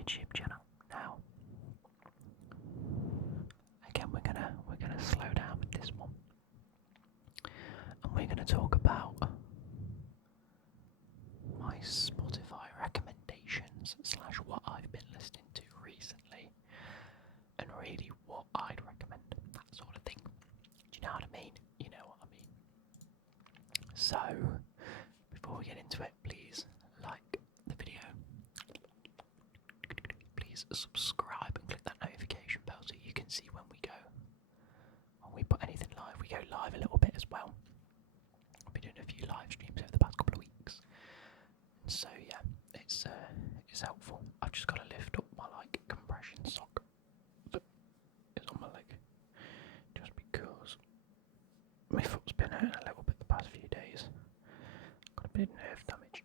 YouTube channel. Now, again, we're gonna slow down with this one, and we're gonna talk about my Spotify recommendations / what I've been listening to recently, and really what I'd recommend, that sort of thing. Do you know what I mean? You know what I mean. So, before we get into it, please like the video. Please subscribe and click that notification bell so you can see when we put anything live. We go live a little bit as well. I've been doing a few live streams over the past couple of weeks, and so yeah, it's helpful. I've just got to lift up my compression sock that is on my leg, just because my foot's been hurting a little bit the past few days. Got a bit of nerve damage.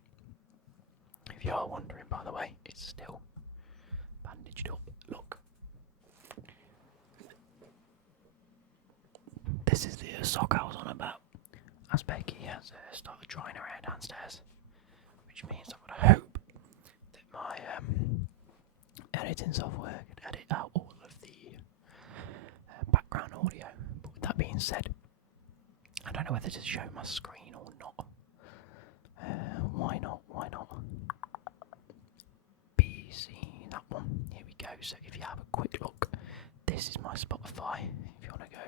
If you are wondering, by the way, it's still bandaged up. Look, this is the sock I was on about, as Becky has started drying her hair downstairs, which means I would hope that my editing software could edit out all of the background audio. But with that being said, I don't know whether to show my screen or not. Why not? BC, that one. Here we go. So if you have a quick look, this is my Spotify. If you want to go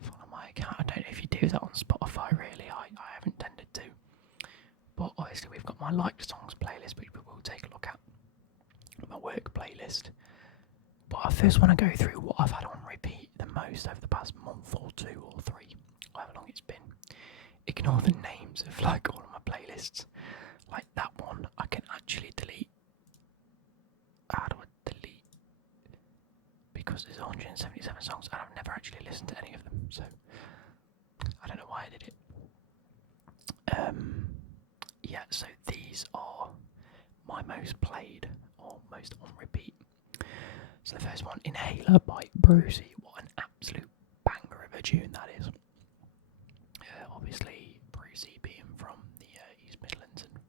follow my account. I don't know if you do that on Spotify, really. I haven't tended to. But obviously we've got my liked songs playlist, which we will take a look at. My work playlist. But I first want to go through what I've had on repeat the most over the past month or 2 or 3, however long it's been. Ignore the names of all of my playlists. Like that one, I can actually delete. How do I delete? Because there's 177 songs and I've never actually listened to any of them, so I don't know why I did it. Yeah, so these are my most played or most on repeat. So the first one, Inhaler by Brucey. What an absolute banger of a tune that is. Obviously, Brucey being from the East Midlands and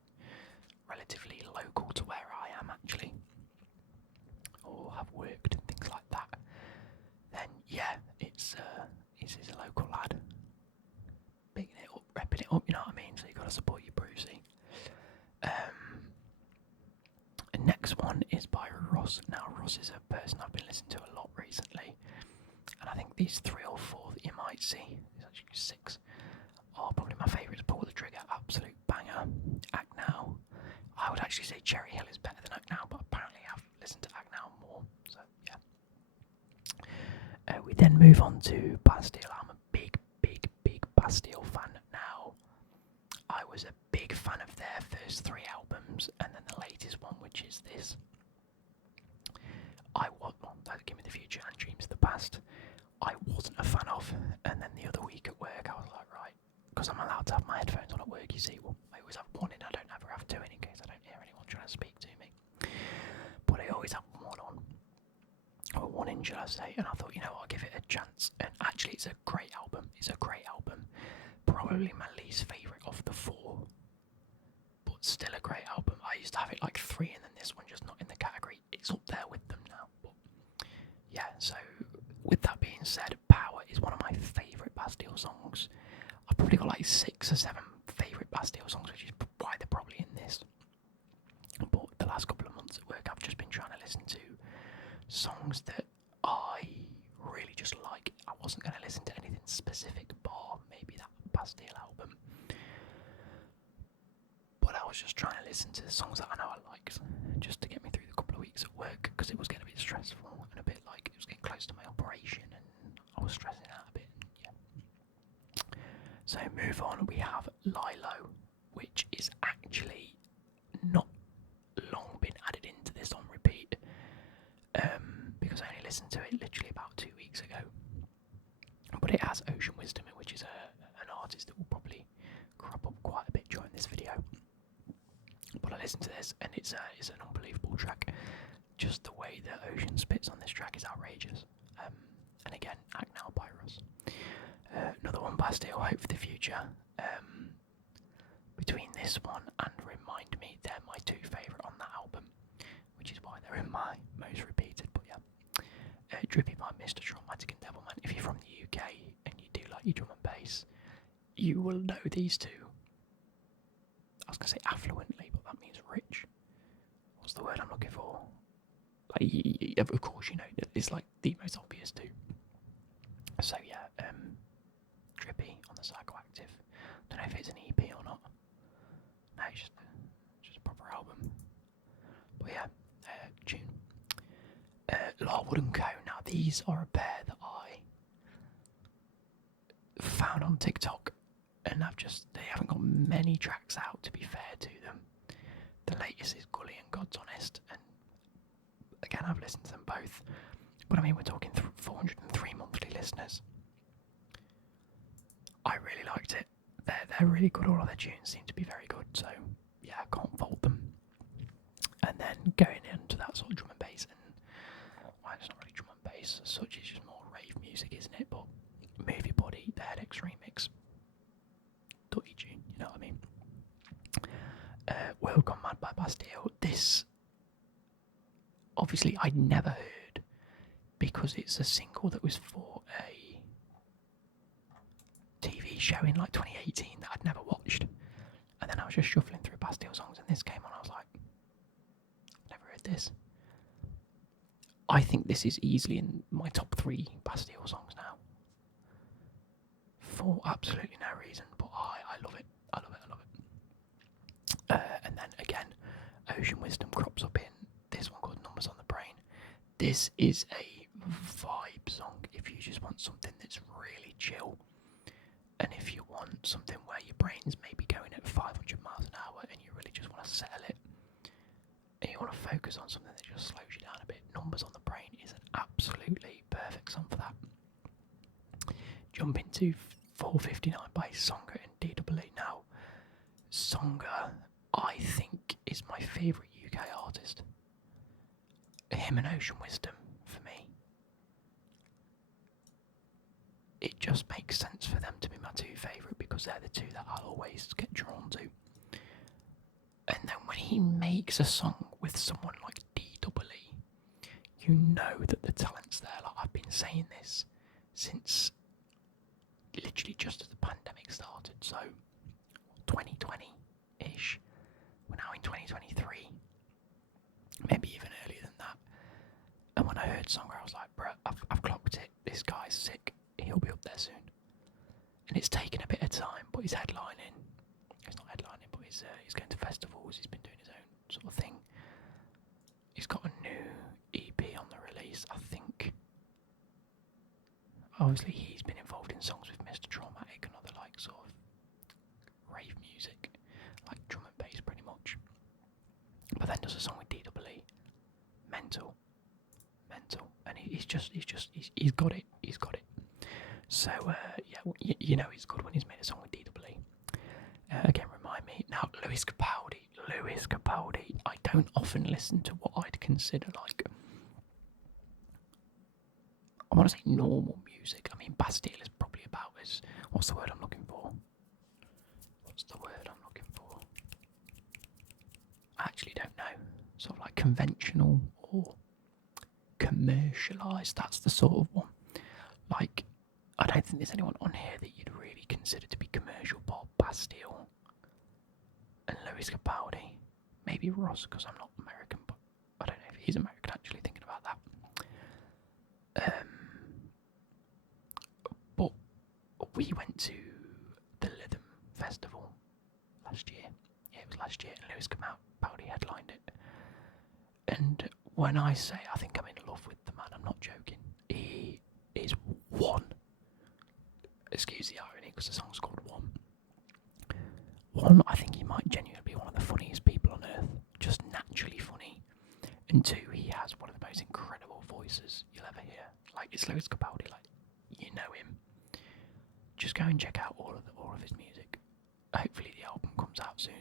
relatively local to where I am actually, or have worked and things like that, then yeah, it's a local lad. Bigging it up, repping it up, you know what I mean? So you got to support your Brucey. The next one is by Ross. Now, Ross is a person I've been listening to a lot recently, and I think these 3 or 4 that you might see, there's actually 6, are probably my favourites. Pull the Trigger, absolute banger. Act Now. I would actually say Cherry Hill is better than Act Now, but apparently I've listened to Act Now more, so yeah. We then move on to Bastille. I'm a big Bastille fan now. I was a big fan of their first 3 albums, and then the latest one, which is this. Give Me the Future and Dreams of the Past, I wasn't a fan of, and then the other week at work I was like, right, because I'm allowed to have my headphones on at work, you see, well, I always have one in, I don't ever have 2 in case I don't hear anyone trying to speak to me, but I always have one on, or 1 in, should I say, and I thought, you know what, I'll give it a chance, and actually it's a great album, probably my least favourite of the 4, but still a great album. I used to have it 3, and then this one just not in the category. It's up there with them now, but yeah, so with that being said, Power is one of my favourite Bastille songs. I've probably got 6 or 7 favourite Bastille songs, which is why they're probably in this. But the last couple of months at work, I've just been trying to listen to songs that I really just like. I wasn't going to listen to anything specific, bar maybe that Bastille album. But I was just trying to listen to the songs that I know I like, just to get me through the couple of weeks at work, because it was getting a bit stressful and a bit it was getting close to my operation, and I was stressing out a bit. Yeah. So move on. We have Lilo, which is actually not long been added into this on repeat, because I only listened to it literally about 2 weeks ago. But it has Ocean Wisdom, which is an artist that will probably crop up quite a bit during this video. But I listened to this, and it's an unbelievable track. Just the way that Ocean spits on this track is outrageous. And again, Act Now by Russ. Another one, Bastille, Hope for the Future. Between this one and Remind Me, they're my 2 favourite on that album, which is why they're in my most repeated. But yeah, Drippy by Mr. Traumatic and Devilman. If you're from the UK and you do like your drum and bass, you will know these two. I was going to say affluently, but that means rich. What's the word I'm looking for? Like, of course, you know, it's like the most obvious two. So yeah, Drippy on the Psychoactive. Don't know if it's an EP or not. No, it's just a proper album. But yeah, June. Larwood and Co. Now these are a pair that I found on TikTok, and they haven't got many tracks out, to be fair to them. The latest is Gully and God's Honest, and again I've listened to them both, but I mean we're talking 403 monthly listeners. I really liked it. They're really good. All of their tunes seem to be very good, so yeah, I can't fault them. And then going into that sort of drum and bass, and well, it's not really drum and bass as such, it's just more rave music, isn't it? But Movie Body, the Headaches remix, Dutty tune, you know what I mean? World Gone Mad by Bastille. This, obviously, I'd never heard because it's a single that was for a TV show in like 2018 that I'd never watched. And then I was just shuffling through Bastille songs and this came on. I was like, never heard this. I think this is easily in my top 3 Bastille songs now. For absolutely no reason, but I love it. I love it. And then again, Ocean Wisdom crops up in this one called Numbers on the Brain. This is a vibe song if you just want something that's really chill. And if you want something where your brain's maybe going at 500 miles an hour and you really just want to settle it, and you want to focus on something that just slows you down a bit, Numbers on the Brain is an absolutely perfect song for that. Jump into 459 by Songa and DWE. Now, Songa, I think, is my favourite UK artist. Him and Ocean Wisdom, for me. It just makes sense for them to be my 2 favourite because they're the 2 that I'll always get drawn to. And then when he makes a song with someone like DWE, you know that the talent's there. Like, I've been saying this since literally just as the pandemic started, so 2020-ish. We're now in 2023, maybe even earlier than that. And when I heard Songa, I was like, bruh, I've clocked it. This guy's sick. He'll be up there soon. And it's taken a bit of time, but he's headlining. He's not headlining, but he's going to festivals. He's been doing his own sort of thing. He's got a new EP on the release, I think. Obviously, he's been involved in songs with Mr. Traumatic and other like sort of rave music, like drum and bass, pretty much. But then does a song with DWE, mental, and he's got it. He's got it. So yeah, you know he's good when he's made a song with DWE. Again, remind me now. Lewis Capaldi. I don't often listen to what I'd consider like, I want to say normal music. I mean, Bastille is probably about as, what's the word I'm looking for? I actually don't know. Sort of like conventional or commercialised. That's the sort of one. Like, I don't think there's anyone on here that you'd really consider to be commercial pop. Bastille and Lewis Capaldi. Maybe Ross, because I'm not American, but I don't know if he's American, actually, thinking about that. But we went to the Lytham Festival last year. Yeah, it was last year, and Lewis Capaldi headlined it. And when I say I think I'm in love with the man, I'm not joking. He is one. Excuse the irony, because the song's called One. One, I think he might genuinely be one of the funniest people on earth. Just naturally funny. And 2, he has one of the most incredible voices you'll ever hear. Like, it's Lewis Capaldi, like, you know him. Just go and check out all of his music. Hopefully the album comes out soon.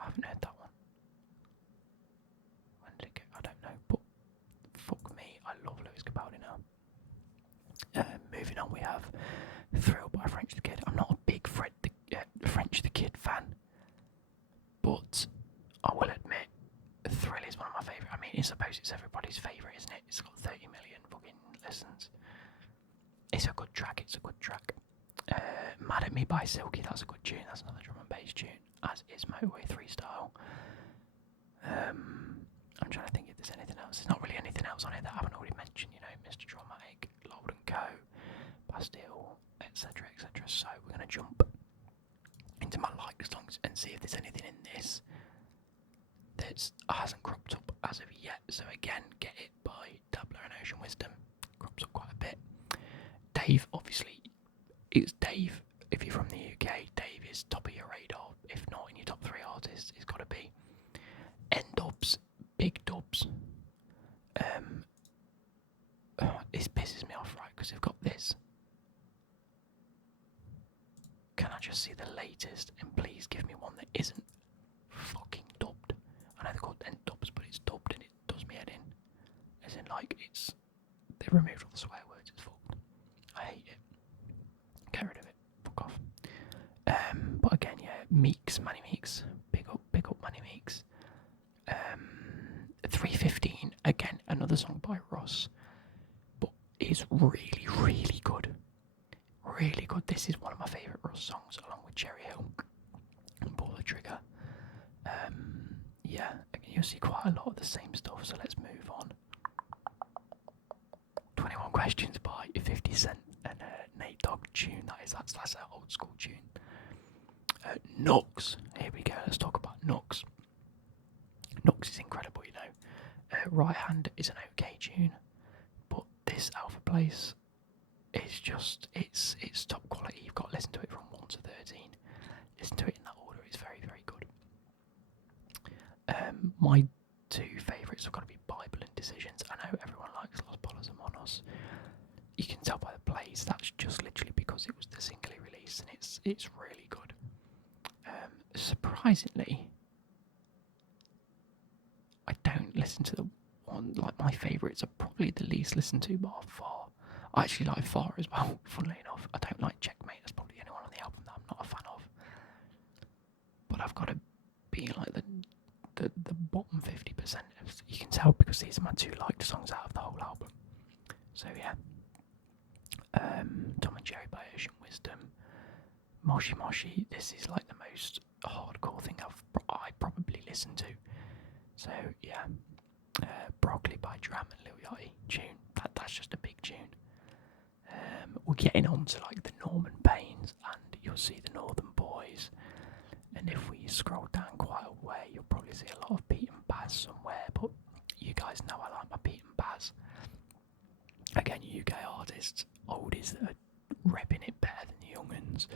I haven't heard that one. When did it go? I don't know, but fuck me, I love Lewis Capaldi now. Moving on, we have Thrill by French the Kid. I'm not a big French the Kid I suppose it's everybody's favourite, isn't it? It's got 30 million fucking listens. It's a good track. Mad at Me by Silky, that's a good tune. That's another drum and bass tune, as is Motorway 3 Style. I'm trying to think if there's anything else. There's not really anything else on it that I haven't already mentioned, Mr. Dramatic, Lord & Co, Bastille, etc, etc. So we're going to jump into my liked songs and see if there's anything in this that hasn't cropped up as of yet. So again, Get It by Dabbler and Ocean Wisdom. Crops up quite a bit. Dave, obviously, it's Dave. If you're from the UK, Dave is top of your radar. If not in your top 3 artists, it's got to be. N-Dubs, Big Dubs. This pisses me off, right? Because they've got this. Can I just see the latest and please give me one that isn't fucking dubbed? I know they're called N-Dubs, but it's dubbed and it does me head in. As in, like, they've removed all the swear words. It's fucked. I hate it. Get rid of it. Fuck off. But again, yeah, Meeks, Manny Meeks. Big up Manny Meeks. 315, again, another song by Ross. But it's really, really good. Really good. This is one of my favourite Ross songs, along with Cherry Hill and Pull the Trigger. Yeah, you'll see quite a lot of the same stuff, so let's move on. 21 Questions by 50 Cent and Nate Dogg tune. That's an old school tune. Nux. Here we go. Let's talk about Nux. Nux is incredible, Right Hand is an okay tune, but this Alpha Place is just it's top quality. You've got to listen to it from 1 to 13. Listen to it in that order. It's very, very good. My 2 favourites have got to be Bible and Decisions. I know everyone likes Los Polos and Monos. You can tell by the plays that's just literally because it was the singly release, and it's really good. Surprisingly, I don't listen to the one, like my favourites are probably the least listened to by far. I actually like Far as well, funnily enough. I don't like Checkmate, that's probably the only one on the album that I'm not a fan of. But I've got to be like the bottom 50%. You can tell because these are my 2 liked songs out of the whole album. So yeah. Tom and Jerry by Ocean Wisdom. Moshi Moshi, this is like the most hardcore thing I probably listened to. So yeah, Broccoli by Dram and Lil Yachty tune. That's just a big tune. We're getting on to like the Norman Paynes, and you'll see the Northern Boys. And if we scroll down quite a way, you'll probably see a lot of Pete and Baz somewhere. But you guys know I like my Pete and Baz. Again, UK artists, oldies that are repping it better than the young uns.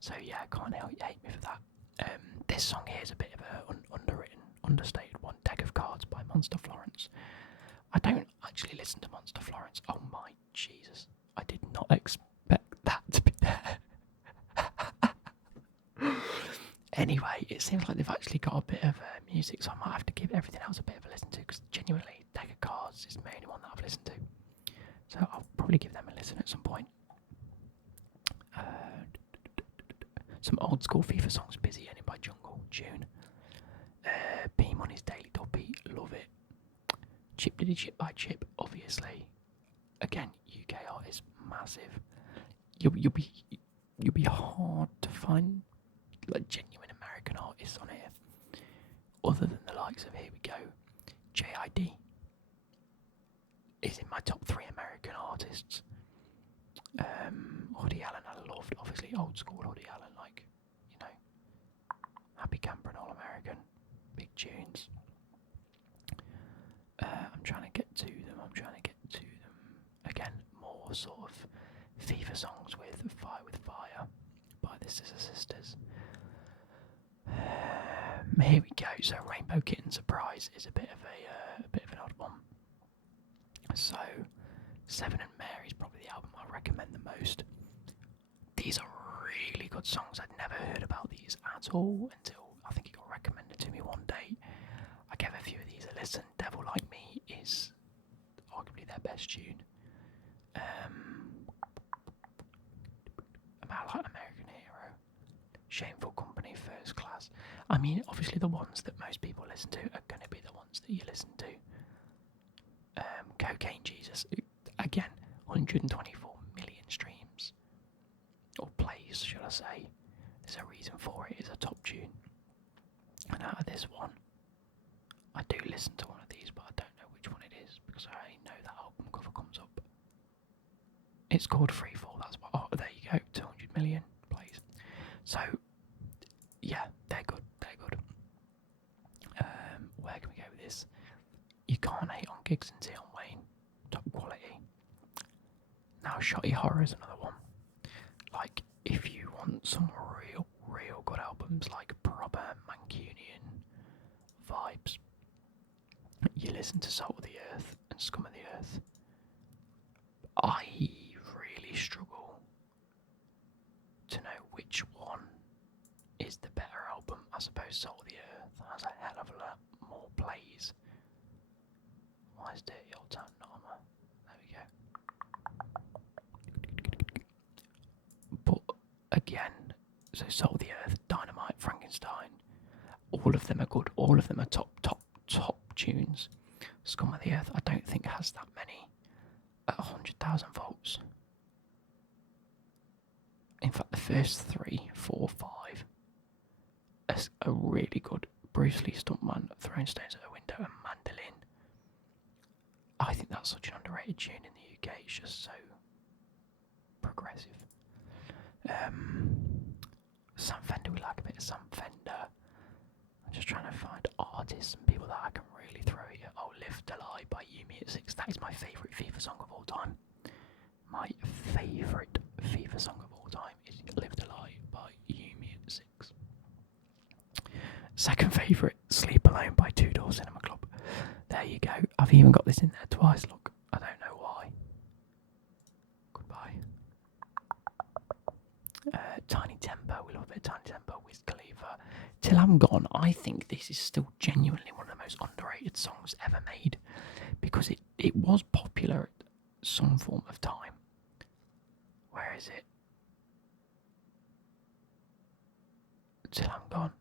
So yeah, can't help you hate me for that. This song here is a bit of an underwritten, understated one. Deck of Cards by Monster Florence. I don't actually listen to Monster Florence. Oh my Jesus. I did not expect that to be there. Anyway, it seems like they've actually got a bit of music, so I might have to give everything else a bit of a listen to, because genuinely, Deck of Cards is the only one that I've listened to. So I'll probably give them a listen at some point. Some old school FIFA songs, Busy Ending by Jungle, June. P Money's Daily Duppy, love it. Chip Diddy Chip by Chip, obviously. Again, UK artist, massive. You'll be hard to find like genuine American artists on here, other than the likes of, here we go, JID is in my top 3 American artists. Woody Allen I loved, obviously old school Woody Allen, like, Happy Camper and All American, big tunes. I'm trying to get to them. Again, more sort of FIFA songs with Fire with Fire by the Scissor Sisters. Here we go. So Rainbow Kitten Surprise is a bit of an odd one. So Seven and Mary is probably the album I recommend the most. These are really good songs. I'd never heard about these at all until I think it got recommended to me one day. I gave a few of these a listen. Devil Like Me is arguably their best tune. About like American Hero, Shameful Company, First Class. I mean, obviously the ones that most people listen to are going to be the ones that you listen to. Cocaine Jesus. Again, 124 million streams. Or plays, should I say. There's a reason for it. It's a top tune. And out of this one, I do listen to one of these, but I don't know which one it is because I only know that album cover comes up. It's called Freefall. That's what. Oh, there you go. 200 million plays. So, yeah, they're good. They're good. Where can we go with this? You can't hate on Gigs and Tion Wayne. Top quality. Now, Shotty Horror is another one. Like, if you want some real good albums, like proper Mancunian vibes, you listen to Salt of the Earth and Scum of the Earth. I really struggle to know which one is the better album. I suppose Salt of the Earth has a hell of a lot more plays. Why is Dirty Old Town not on there? There we go. But again, so Salt of the Earth, Dynamite, Frankenstein, all of them are good. All of them are top tunes. Scum of the Earth, I don't think has that many at 100,000 volts. In fact, the first 3, 4, 5 are really good. Bruce Lee Stuntman, Throwing Stones at a Window, and Mandolin. I think that's such an underrated tune in the UK. It's just so progressive. Sam Fender, we like a bit of Sam Fender. I'm just trying to find artists and people that I can really throw here. Oh, Live to Lie by Yumi at 6. That is my favourite FIFA song of all time. My favourite FIFA song of all time is Live to Lie by Yumi at 6. Second favourite, Sleep Alone by Two Door Cinema Club. There you go. I've even got this in there twice, look. I don't know why. Goodbye. Tiny Temper, we love a bit of Tiny Temper, Wiz Khalifa. Till I'm Gone, I think this is still genuinely one of the most underrated songs ever made because it was popular at some form of time. Where is it? Till I'm Gone.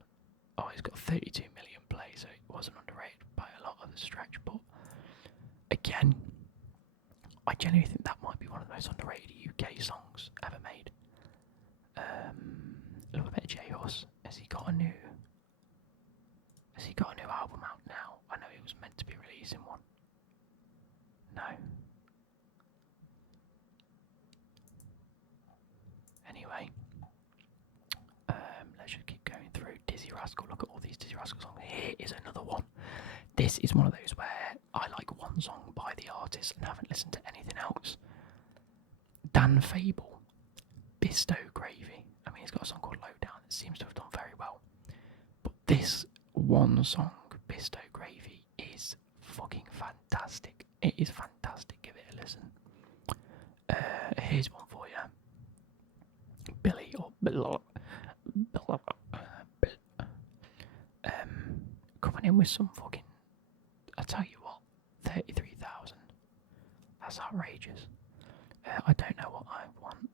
Oh, it's got 32 million plays, so it wasn't underrated by a lot of the stretch, but again, I genuinely think that might be one of the most underrated UK songs ever made. A little bit of J-Horse. Has he got a new album out now? I know he was meant to be releasing one. No. Anyway, let's just keep going through. Dizzy Rascal. Look at all these Dizzy Rascal songs. Here is another one. This is one of those where I like one song by the artist and haven't listened to anything else. Dan Fable, Bisto Gravy. I mean, he's got a song called Lowdown that seems to have done very well. But this one song, Bisto Gravy, is fucking fantastic. It is fantastic. Give it a listen. Here's one for you. Billy or coming in with some fucking, I tell you what, 33,000. That's outrageous. I don't know what I want.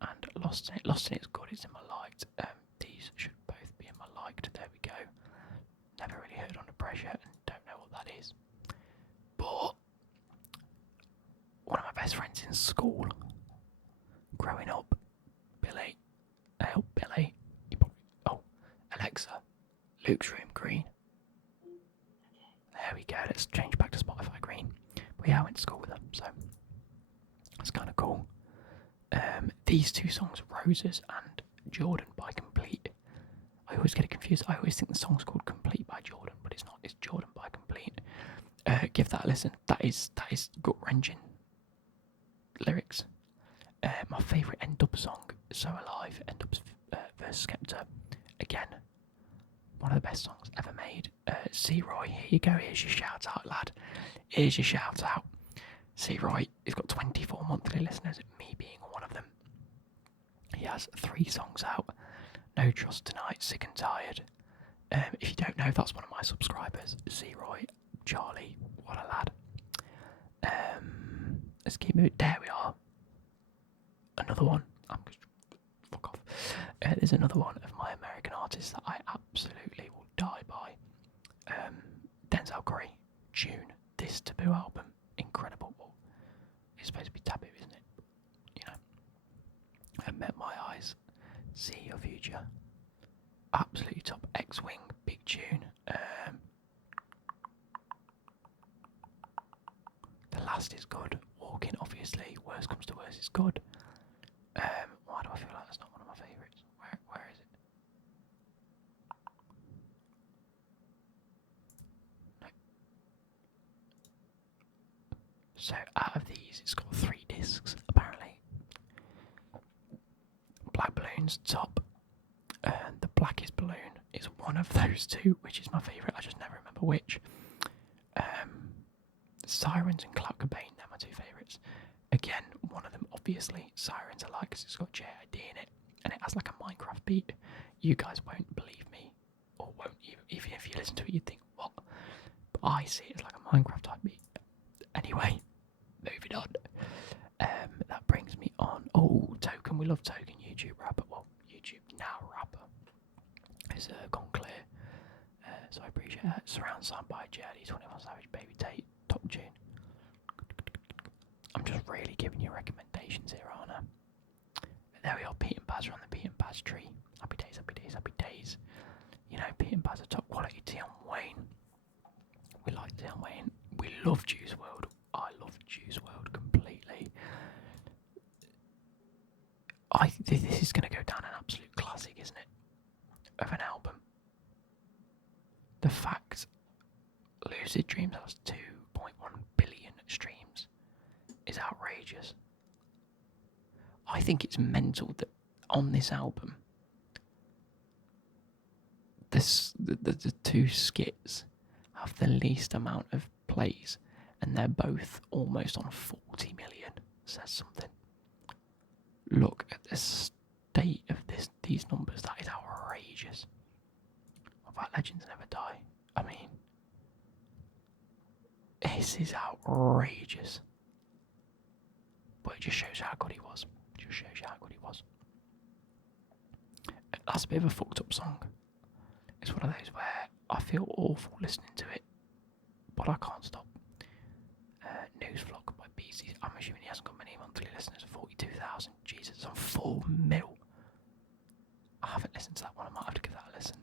And Lost in It. Lost in It is good. It's in my liked. These should both be in my liked. There we go. Never really heard Under Pressure and don't know what that is. But one of my best friends in school, growing up, Billy. Billy. Alexa. Luke's Room Green. There we go. Let's change back to Spotify Green. But yeah, I went to school with them, so that's kind of cool. These two songs, Roses and Jordan by Complete. I always get it confused. I always think the song's called Complete by Jordan, but it's not. It's Jordan by Complete. Give that a listen. That is gut-wrenching lyrics. My favourite N-Dub song, So Alive, N-Dub's versus Skepta. Again, one of the best songs ever made. C-Roy, here you go. Here's your shout out, lad. Here's your shout out. C-Roy, he's got 24 monthly listeners, me being one of them. He has 3 songs out. No Trust Tonight, Sick and Tired. If you don't know, that's one of my subscribers. C-Roy, Charlie, what a lad. Let's keep moving. There we are. Another one. Fuck off. There's another one of my American artists that I absolutely will die by. Denzel Curry, June. This Taboo album, incredible. See Your Future. Absolutely top. X-Wing, big tune. The Last is good. Walking, obviously. Worst Comes to Worst is good. Why do I feel like that's not one of my favourites? Where is it? No. So out of these, it's got 3 discs apparently. Black Balloon's top, and the Blackest Balloon is one of those 2, which is my favourite. I just never remember which. Sirens and Cloud Cobain, they're my 2 favourites. Again, one of them, obviously, Sirens I like because it's got JID in it, and it has like a Minecraft beat. You guys won't believe me, or won't even if you listen to it, you'd think, what? But I see it as like a Minecraft type beat. Anyway, moving on. That brings me on. Oh, Token, we love Token, YouTube rapper. Well, YouTube now rapper. It's gone clear. So I appreciate that. Surround sound by JID, 21 Savage, Baby Tate, top tune. I'm just really giving you recommendations here, aren't I? There we are, Pete and Baz are on the Pete and Baz tree. Happy days, happy days, happy days. You know, Pete and Baz are top quality. Tion Wayne. We like Tion Wayne. We love Juice WRLD. I love Juice WRLD completely. I think this is going to go down an absolute classic, isn't it? Of an album. The fact Lucid Dreams has 2.1 billion streams is outrageous. I think it's mental that on this album, the 2 skits have the least amount of plays, and they're both almost on 40 million. Says something. Look at the state of these numbers. That is outrageous. What about Legends Never Die? I mean, this is outrageous. But it just shows how good he was. That's a bit of a fucked up song. It's one of those where I feel awful listening to it, but I can't stop. News Vlog by BC. I'm assuming he hasn't got many monthly listeners. 42,000. Jesus, it's on 4 mil. I haven't listened to that one. I might have to give that a listen.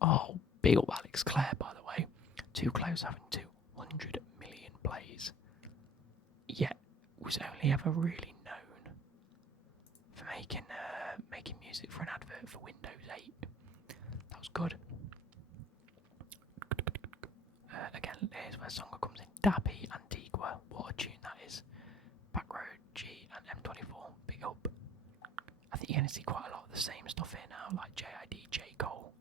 Oh, big up Alex Clare, by the way. Too Close having 200 million plays. Yet was only ever really known for making music for an advert for Windows 8. That was good. Again, here's where Songa comes in. Dappy, Antigua, what a tune that is. Backroad, G and M24, big up. I think you're going to see quite a lot of the same stuff here now, like JID, J. Cole,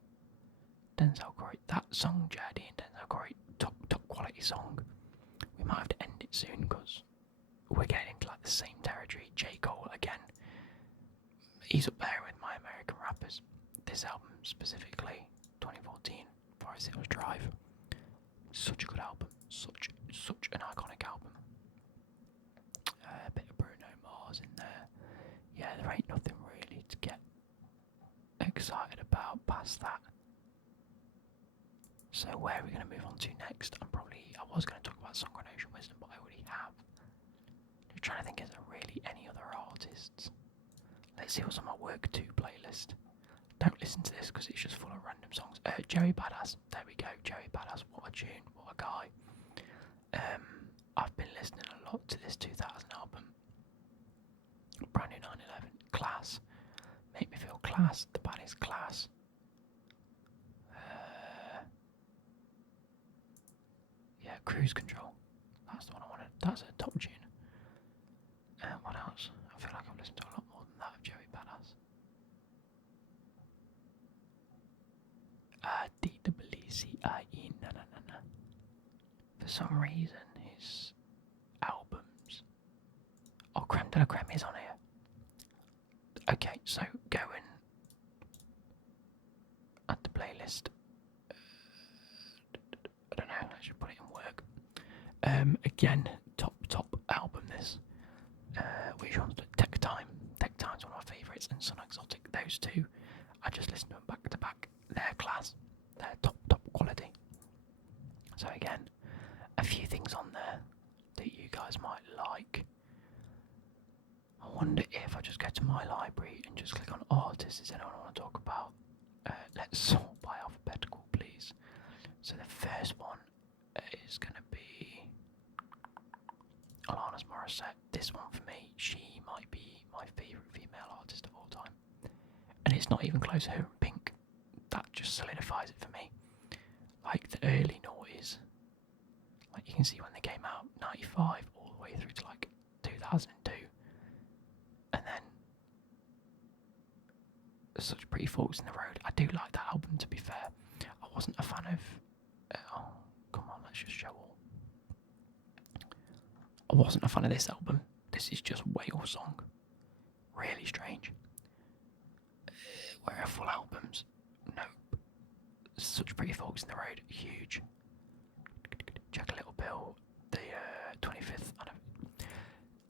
Denzel Curry. That song, JID and Denzel Curry, top quality song. We might have to end it soon because we're getting into like the same territory. J. Cole, again, he's up there with my American rappers. This album specifically, 2014, Forest Hills Drive. Such a good album. Such an iconic album. A bit of Bruno Mars in there. Yeah, there ain't nothing really to get excited about past that. So where are we going to move on to next? I was going to talk about Song on Ocean Wisdom, but I already have. Just trying to think, is there really any other artists? Let's see what's on my Work 2 playlist. Don't listen to this because it's just full of random songs. Joey Badass, there we go. Joey Badass, what a tune, what a guy. I've been listening a lot to this 2000 album. Brand new 911, Class. Make Me Feel Class, the band is Class. Yeah, Cruise Control. That's the one I wanted. That's a top tune. What else? I feel like I've listened to a lot more than that of Joey Badass. DWCIE, no. For some reason, his albums. Oh, Creme de la Creme is on here. Okay, so going at the playlist. I don't know, I should put it in Work. Again, top album this. Which one's Tech Time? Tech Time's one of my favourites, and Sun Exotic. Those 2, I just listened to them back to back. They're class. They're top quality. So again, a few things on there that you guys might like. I wonder if I just go to my library and just click on artists. Does anyone want to talk about? Let's sort by alphabetical, please. So the first one is going to be Alanis Morissette. This one for me, she might be my favourite female artist of all time. And it's not even close. Her and Pink, that just solidifies it for me. Like the early noughties, like you can see when they came out, 95 all the way through to like 2002. And then Such Pretty Forks in the Road. I do like that album, to be fair. I wasn't a fan of... oh, come on, let's just show all. I wasn't a fan of this album. This is just Whale Song. Really strange. Where are full albums? Nope. Such Pretty Forks in the Road. Huge. Jack a Little Pill. The 25th. I don't...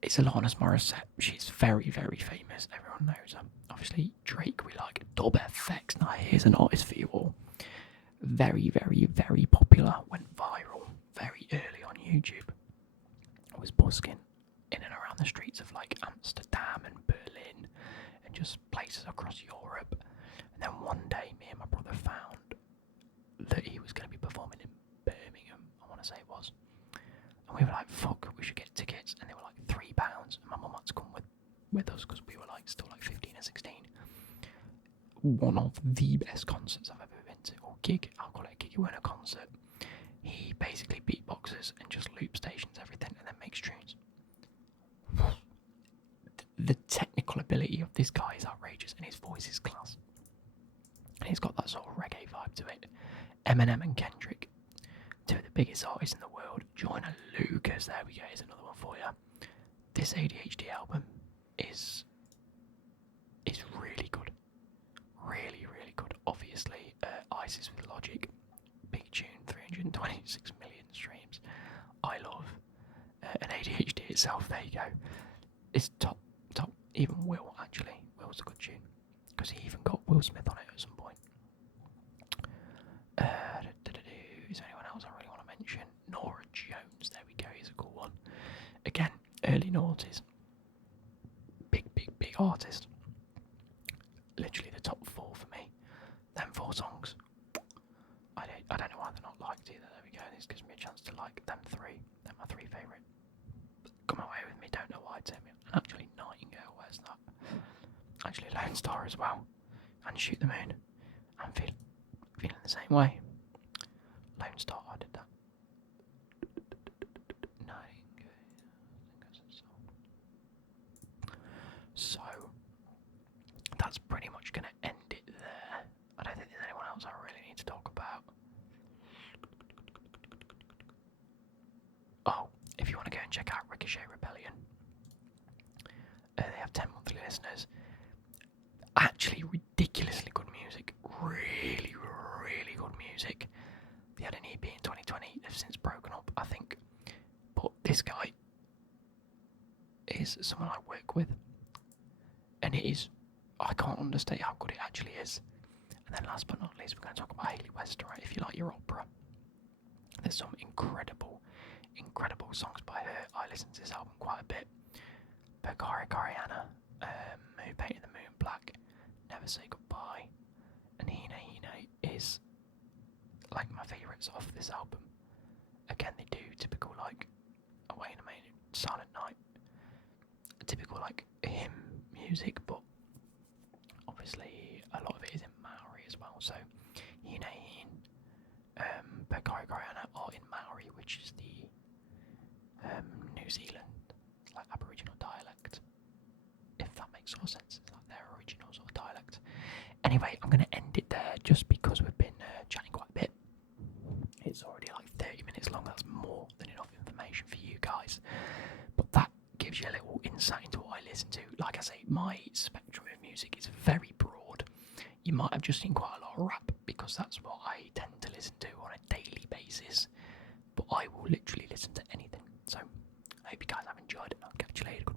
It's Alanis Morissette. She's very, very famous. Everyone knows her. Obviously, Drake we like. Dub FX. Now, here's an artist for you all. Very, very, very popular. Went viral very early on YouTube. Was busking in and around the streets of like Amsterdam and Berlin and just places across Europe. And then one day, me and my brother found that he was going to be performing in Birmingham, I want to say it was. And we were like, fuck, we should get tickets. And they were like £3. And my mum had to come with us because we were like still like 15 or 16. One of the best concerts I've ever been to, or gig, I'll call it a gig, it weren't a concert. He basically beatboxes and just loop stations everything and then makes tunes. The technical ability of this guy is outrageous and his voice is class. And he's got that sort of reggae vibe to it. Eminem and Kendrick, two of the biggest artists in the world. Joyner Lucas, there we go, here's another one for you. This ADHD album is really good. Really, really good. Obviously, Isis with Logic, big tune, 326 million streams. I love and ADHD itself, there you go. It's top. Even Will, actually. Will's a good tune. Because he even got Will Smith on it at some point. Is there anyone else I really want to mention? Nora Jones, there we go, he's a cool one. Again, early noughties. Big artist. Literally the top 4 for me. Them 4 songs. I don't know why they're not liked either. There we go. This gives me a chance to like them 3. They're my 3 favourite. Come away with me. Don't know why. Tell me. And actually, Nightingale. Where's that? Actually, Lone Star as well. And Shoot the Moon. I'm feeling the same way. Lone Star. I did that. Nightingale. So that's pretty much going to end it there. I don't think there's anyone else I really need to talk about. Oh, if you want to go and check out Ricochet Rebellion, they have 10 monthly listeners. Actually, ridiculously good music. Really, really good music. They had an EP in 2020. They've since broken up, I think. But this guy is someone I work with, and it is. I can't understate how good it actually is. And then last but not least, we're going to talk about Hayley Wester, right? If you like your opera, there's some incredible songs by her. I listen to this album quite a bit. Becky Cariana, Who Painted the Moon Black, Never Say Goodbye, and Hine is like my favourites off this album. Again, they do typical like Away in a Main, Silent Night, typical like hymn music, but obviously a lot of it is in Maori as well. So Hine, Becky Cariana are in Maori, which is the New Zealand like Aboriginal dialect, if that makes sort of sense. It's like their original sort of dialect. Anyway, I'm going to end it there just because we've been chatting quite a bit. It's already like 30 minutes long. That's more than enough information for you guys. But that gives you a little insight into what I listen to. Like I say, my spectrum of music is very broad. You might have just seen quite a lot of rap because that's what I tend to listen to on a daily basis. But I will literally listen to anything. So I hope you guys have enjoyed it. I'll catch you later.